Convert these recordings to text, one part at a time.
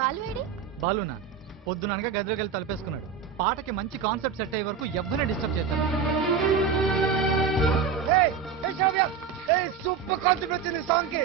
Balu AD? బాలునా పొద్దుననగా గదిలోకి వెళ్ళి తలపేసుకున్నాడు. పాటకి మంచి కాన్సెప్ట్ సెట్ అయ్యే వరకు ఎవరిని డిస్టర్బ్ చేస్తాను. సూపర్ కాన్సెప్ట్ వచ్చింది సాంగ్ కి.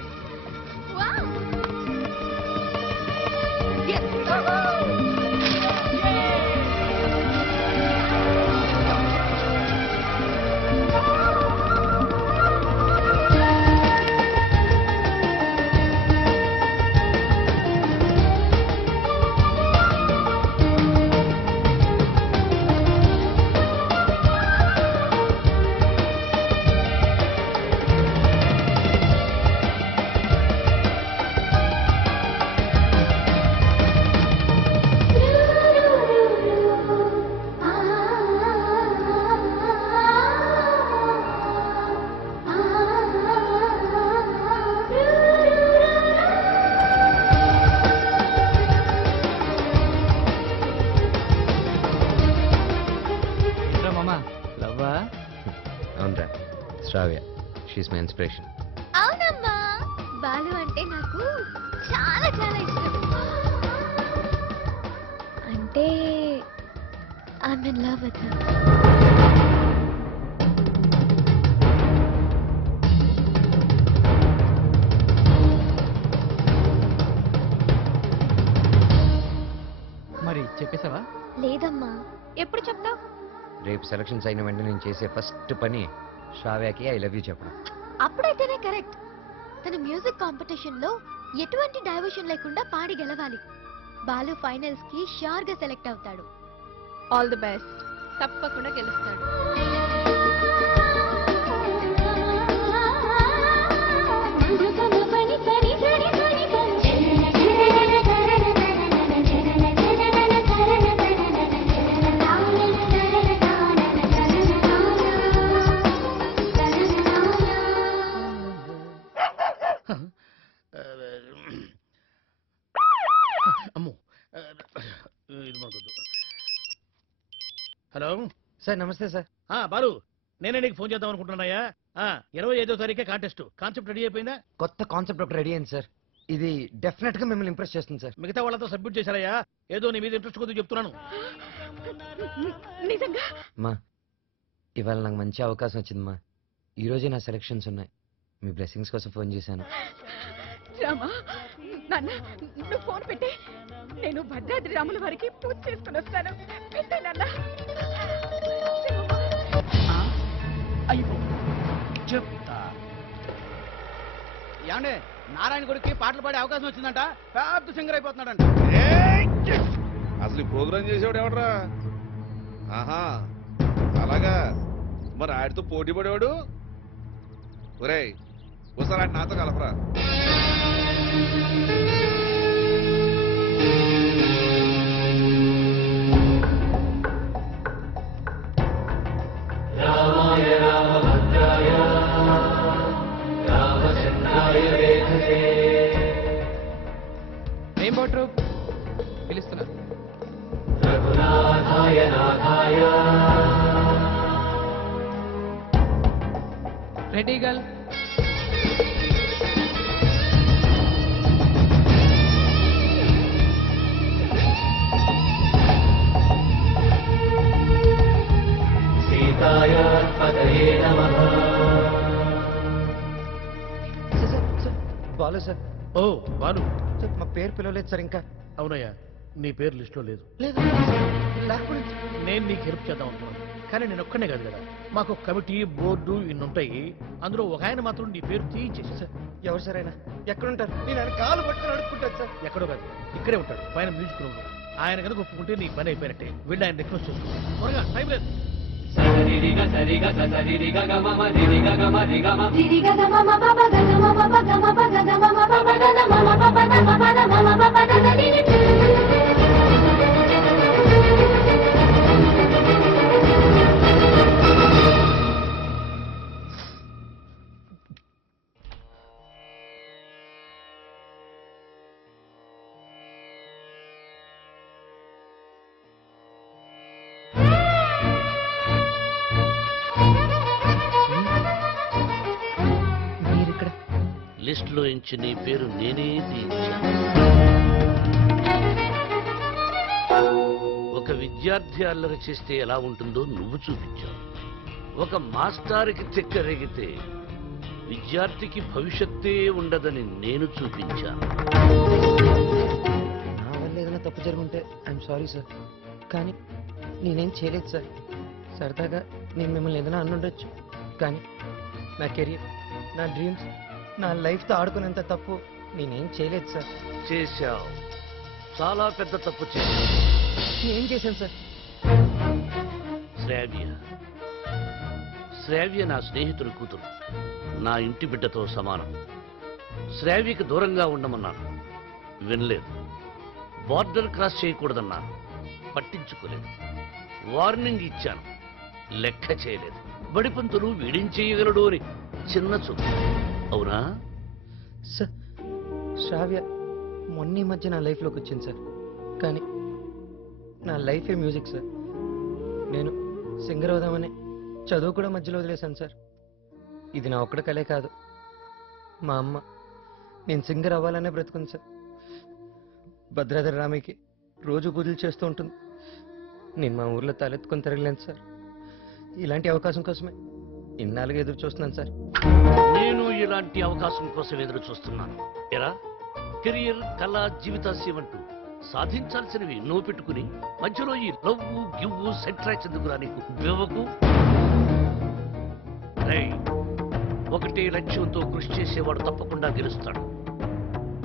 అవునరా శ్రావ్య, షీస్ మై ఇన్స్పిరేషన్. అవునమ్మా, బాలు అంటే నాకు చాలా చాలా ఇష్టం. అంటే I'm in love with her. మరి చెప్పేసావా? లేదమ్మా, ఎప్పుడు చెప్తావు? రేపు సెలక్షన్స్ అయిన వెంటనే నేను చేసే ఫస్ట్ పని శ్రావ్యకి ఐ లవ్ యూ చెప్పడం. అప్పుడైతేనే కరెక్ట్. తన మ్యూజిక్ కాంపిటీషన్ లో ఎటువంటి డైవర్షన్ లేకుండా పాడి గెలవాలి. బాలు ఫైనల్స్ కి ష్యూర్ గా సెలెక్ట్ అవుతాడు. All the best. తప్పకుండా గెలుస్తాడు. అమ్మో, ఇది మనకొద్దు. హలో సార్ నమస్తే సార్. బాలు, నేనే నీకు ఫోన్ చేద్దాం అనుకుంటున్నాయా. 25వ తారీఖే కాంటెస్ట్. కాన్సెప్ట్ రెడీ అయిపోయిందా? కొత్త కాన్సెప్ట్ ఒకటి రెడీ అయింది సార్. ఇది డెఫినెట్ గా మిమ్మల్ని ఇంప్రెస్ చేస్తుంది సార్. మిగతా వాళ్ళతో సబ్మిట్ చేశారయ్యా. ఏదో నీ మీద ఇంట్రెస్ట్ కొద్ది చెప్తున్నాను. నిజంగా మా ఇవాళ నాకు మంచి అవకాశం వచ్చిందమ్మా. ఈ రోజే నా సెలక్షన్స్ ఉన్నాయి. మీ బ్లెస్సింగ్స్ కోసం ఫోన్ చేశాను. రామా, నాన్న నువ్వు ఫోన్ పెట్టే, నేను భద్రాద్రి రాముల వారికి పూజ చేసుకుని వస్తాను. పెట్టే నాన్న. అయ్యో చెప్తా. ఏమండే, నారాయణ గుడికి పాటలు పాడే అవకాశం వచ్చిందంట. పెద్ద సింగర్ అయిపోతున్నాడంట. అసలు ఈ ప్రోగ్రామ్ చేసేవాడు ఎవడరా? ఆహా, అలాగా. మరి ఆడితో పోటీ పడేవాడు. ఒరేయ్, ఒకసారి ఆడి నాతో కలపరా. రెయిన్బో ట్రూప్ పిలుస్తున్నారు. Ready girl. బాలు సార్. ఓ బాలు, సార్ మా పేరు పిలవలేదు సార్ ఇంకా. అవునయ్యా, నీ పేరు లిస్టులో లేదు. లేకపోతే నేను నీకు హెల్ప్ చేద్దాం అనుకున్నాను, కానీ నేను ఒక్కనే కాదు కదా. మాకు కమిటీ, బోర్డు ఇన్ని ఉంటాయి. అందులో ఒక ఆయన మాత్రం నీ పేరు తీయించేసి. సార్ ఎవరు సార్ అయినా? ఎక్కడుంటారు? నేను ఆయన కాలు పట్టుకుని అడుక్కుంటాను సార్. ఎక్కడో కాదు, ఇక్కడే ఉంటాడు, పైన మ్యూజిక్ రూమ్. ఆయన కనుక ఒప్పుకుంటే నీ పని అయిపోయినట్టే. వెళ్ళి ఆయన రిక్వెస్ట్ చేసుకో. త్వరగా, టైం లేదు. లిస్టులో ఇంచి నీ పేరు నేనే తీయించాను. విద్యార్థి అల్లరి చేస్తే ఎలా ఉంటుందో నువ్వు చూపించావు. ఒక మాస్టారుకి తెక్కరేగితే విద్యార్థికి భవిష్యత్తే ఉండదని నేను చూపించాను. నా వల్ల ఏదైనా తప్పు జరుగుంటే ఐఎమ్ సారీ సార్, కానీ నేనేం చేయలేదు సార్. సరదాగా నేను మిమ్మల్ని ఏదైనా అనుండొచ్చు, కానీ నా కెరీర్, నా డ్రీమ్స్, నా లైఫ్తో ఆడుకునేంత తప్పు నేనేం చేయలేదు సార్. చేశావు, చాలా పెద్ద తప్పు చేశావు. నేనేం చేశాను సార్? శ్రావ్య నా స్నేహితుడి కూతురు, నా ఇంటి బిడ్డతో సమానం. శ్రావ్యకి దూరంగా ఉండమన్నాను, వినలేదు. బార్డర్ క్రాస్ చేయకూడదన్నాను, పట్టించుకోలేదు. వార్నింగ్ ఇచ్చాను, లెక్క చేయలేదు. బడిపంతులు వీడిం చేయగలడు అని చిన్న చూపు. అవునా? సార్, శ్రావ్య మొన్న మధ్య నా లైఫ్లోకి వచ్చింది సార్, కానీ నా లైఫే మ్యూజిక్ సార్. నేను సింగర్ అవుదామని చదువు కూడా మధ్యలో వదిలేశాను సార్. ఇది నా ఒక్కడ కలే కాదు, మా అమ్మ నేను సింగర్ అవ్వాలనే బ్రతుకుంది సార్. భద్రాద్రి రామయ్యకి రోజు పూజలు చేస్తూ ఉంటుంది. నేను మా ఊర్లో తలెత్తుకొని తిరగలేను సార్. ఇలాంటి అవకాశం కోసమే ఇన్నాళ్ళుగా ఎదురు చూస్తున్నాను సార్. నేను ఇలాంటి అవకాశం కోసం ఎదురు చూస్తున్నాను. ఎరా, కెరియర్, కళ, జీవితాశయం అంటూ సాధించాల్సినవి నువ్వు పెట్టుకుని మధ్యలో ఈ లవ్వు గివ్వు సెంట్రాక్స్ ఎందుకురా నీకు? వివకు. ఒకటే లక్ష్యంతో కృషి చేసేవాడు తప్పకుండా గెలుస్తాడు.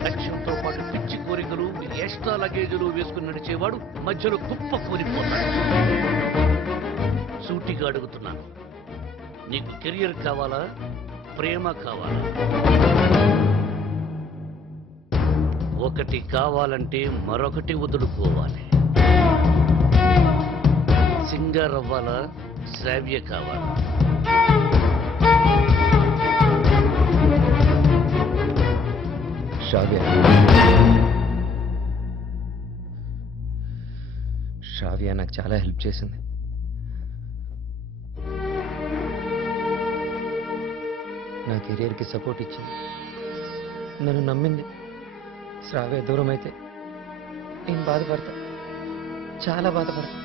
లక్ష్యంతో పాటు పిచ్చి కోరికలు, ఎక్స్ట్రా లగేజీలు వేసుకుని నడిచేవాడు మధ్యలో కుప్ప కూలిపోతాడు. సూటిగా అడుగుతున్నాను, నీకు కెరియర్ కావాలా, ప్రేమ కావాలా? ఒకటి కావాలంటే మరొకటి వదులుకోవాలి. సింగర్ అవ్వాలా, శ్రావ్య కావాలా? శ్రావ్య నాకు చాలా హెల్ప్ చేసింది. నా కెరియర్కి సపోర్ట్ ఇచ్చింది, నన్ను నమ్మింది. శ్రావ్య దూరం అయితే నేను బాధపడతా, చాలా బాధపడతా.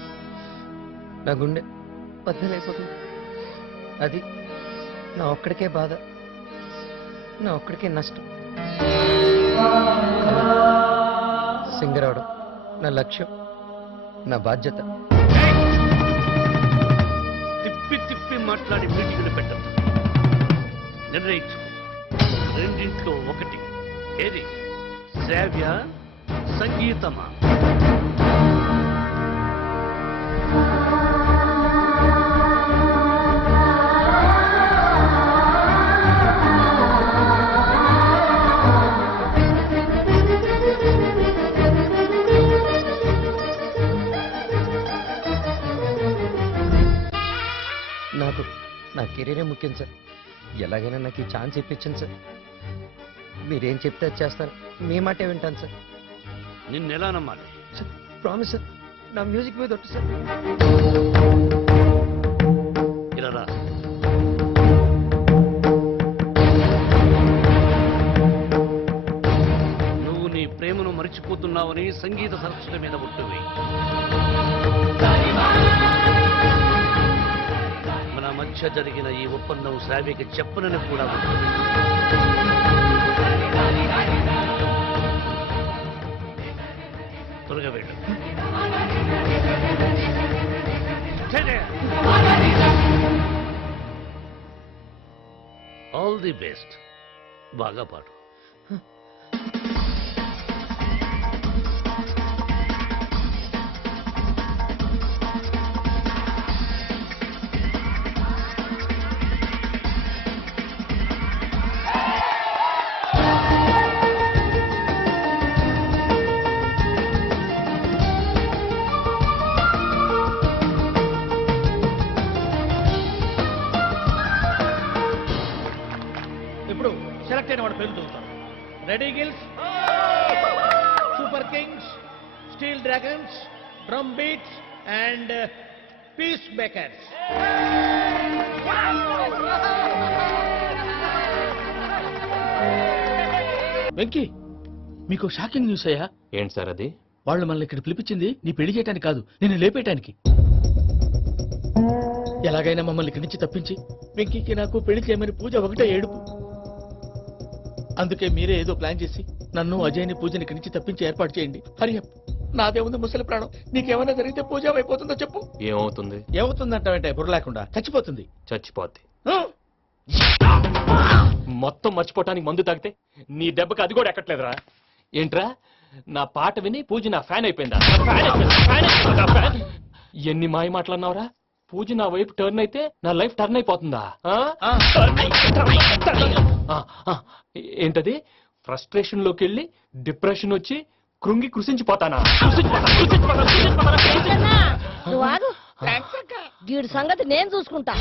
నా గుండె బద్దలైపోతుంది. అది నా ఒక్కడికే బాధ, నా ఒక్కడికే నష్టం. సింగర్ అవడం నా లక్ష్యం, నా బాధ్యత. తిప్పి తిప్పి మాట్లాడి మీటింగ్లు పెట్టదు. నిర్ణయించు, రెండింట్లో ఒకటి. ఏది? శ్రావ్య, సంగీతమా? నాకు నా కెరీరే ముఖ్యం సార్. ఎలాగైనా నాకు ఈ ఛాన్స్ ఇప్పించండి సార్. మీరేం చెప్తే అది చేస్తాను, మీ మాటే వింటాను సార్. నిన్నెలా నమ్మాలి? సార్ ప్రామిస్ సార్, నా మ్యూజిక్ మీద ఒట్టు సార్. ఇలా రా. నువ్వు నీ ప్రేమను మరిచిపోతున్నావని సంగీత సరస్వతి మీద ఒట్టువేయి. మన మధ్య జరిగిన ఈ ఒప్పందం శ్రావ్యకి చెప్పనని కూడా ఉంది. త్వరగా వెళ్ళు. All the best. బాగా పాడు. ఇప్పుడు సెలెక్ట్ అయిన వాడు పేరు చూస్తాం. Red Eagles, Super Kings, Steel Dragons, Drum Beats and Peace Makers. Venky, మీకు షాకింగ్ న్యూస్ అయ్యా. ఏంటి సార్ అది? వాళ్ళు మనల్ని ఇక్కడ పిలిపించింది నీ పెళ్లి చేయడానికి కాదు నిన్ను లేపేయటానికి. ఎలాగైనా మమ్మల్ని ఇక్కడి నుంచి తప్పించి వెంకీకి నాకు పెళ్లి చేయమని పూజ ఒకటే ఏడుపు. అందుకే మీరే ఏదో ప్లాన్ చేసి నన్ను అజయ్ని పూజని ఇక్కడి నుంచి తప్పించి ఏర్పాటు చేయండి. హరియప్, నాదేముంది ముసలి ప్రాణం, నీకేమైనా జరిగితే పూజ అయిపోతుందో చెప్పు. ఏమవుతుంది? ఏమవుతుందంటావంటే బుర్ర లేకుండా చచ్చిపోతుంది. చచ్చిపోద్ది. ఆ? మొత్తం మర్చిపోవటానికి మందు తాగితే నీ దెబ్బకి అది కూడా ఎక్కట్లేదురా. ఏంట్రా, నా పాట విని పూజ నా ఫ్యాన్ అయిపోయిందా? నా ఫ్యాన్ అయిపోయిందా? ఫ్యాన్ అయిపోయిందా? ఫ్యాన్? ఎన్ని మాయ మాటలన్నావురా? పూజ నా వైపు టర్న్ అయితే నా లైఫ్ టర్న్ అయిపోతుందా? ఆ? ఏంటది? ఫ్రస్ట్రేషన్ లోకి వెళ్ళి డిప్రెషన్ వచ్చి కృంగి కృషించిపోతానా? నువ్వు ఆగు. వీడి సంగతి నేను చూసుకుంటా.